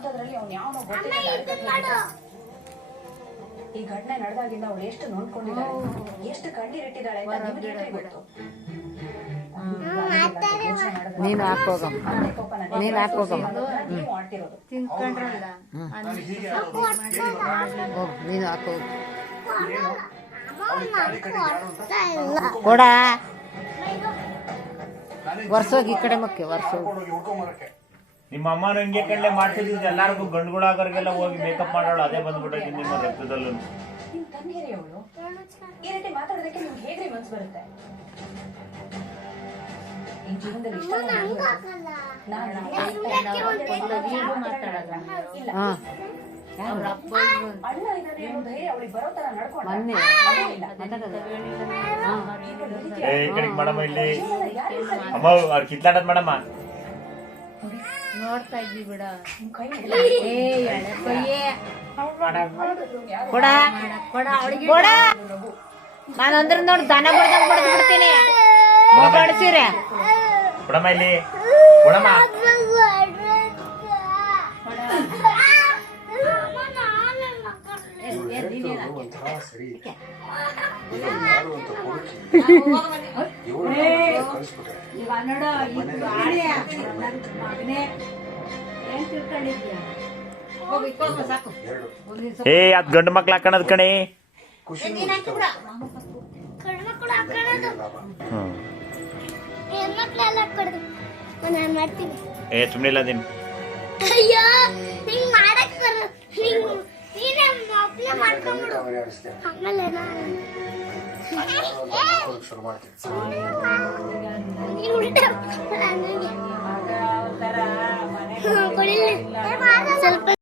ಅಂತದ್ರಲ್ಲಿ ಅವ್ನು ಯಾವನೋ ಗೊತ್ತಿಲ್ಲ. ಈ ಘಟನೆ ನಡೆದಾಗಿಂದ ಅವಳು ಎಷ್ಟು ನೊಂದ್ಕೊಂಡಿದ್ದಾಳೆ, ಎಷ್ಟು ಕಣ್ಣೀರಿಟ್ಟಿದ್ದಾಳೆ ಅಂತ ನಿಮಗೆ ಗೊತ್ತು. ನೀನು ಹಾಕೋಗಮ್ಮ, ನೀನು ಹಾಕೋಗಮ್ಮ, ನೀನು ಹಾಕೋ ಕೊಡ ವರ್ಷೋಗಿ ಈ ಕಡೆ ಮಕ್ಕೆ ವರ್ಷೋಗಿ. ನಿಮ್ಮ ಅಮ್ಮನ ಹಿಂಗೆ ಕಳ್ಳೆ ಮಾಡ್ತಿದ್ದು ಎಲ್ಲಾರ್ಗು ಗಂಡುಗಳಾಗೋರಿಗೆಲ್ಲ ಹೋಗಿ ಮೇಕಪ್ ಮಾಡೋಳು, ಅದೇ ಬಂದ್ಬಿಟ್ಟೈತಿ ನಿಮ್ಮ ರಕ್ತದಲ್ಲೂ. ನಿಮ್ ತಂಗಿರಿ ಅವಳು ಈ ರೀತಿ ಮಾತಾಡೋದಕ್ಕೆ ನಿಮ್ಗೆ ಹೇಗ್ರಿ ಮನ್ಸು ಬರುತ್ತೆ? ಈ ಜೀವನದಲ್ಲಿ ಇಷ್ಟ ಇಲ್ಲ ಅಣ್ಣ ಇದ್ದಾನೆ ಅನ್ನೋ ಧೈರ್ಯ ಅವಳಿಗೆ ಬರೋ ತರ ನಡ್ಕೊಂಡು ಮಾಡಮ್ಮ ಇಲ್ಲಿ ಅಮ್ಮ ಅವ್ರ ಕಿತ್ಲಾಟದ್ ಮಾಡಮ್ಮ ನೋಡ್ತಾ ಇದ್ವಿ ಬಿಡ. ನಾನಂದ್ರ ನೋಡಿ ದನ ಬಡ್ದಂಗ್ ಬಡ್ದು ಬಿಡ್ತೀನಿ. ಬಡ್ಸಿರೆ ಬಿಡಮ್ಮ ಇಲ್ಲಿ ಬಿಡಮ್ಮ. ಏ ಅದ್ ಗಂಡು ಮಕ್ಳು ಹಾಕಣದ್ ಕಣೆ. ಏ ಸುಮ್ಮನೆ ಇಲ್ಲ ನೀನು. ಆಮೇಲೆ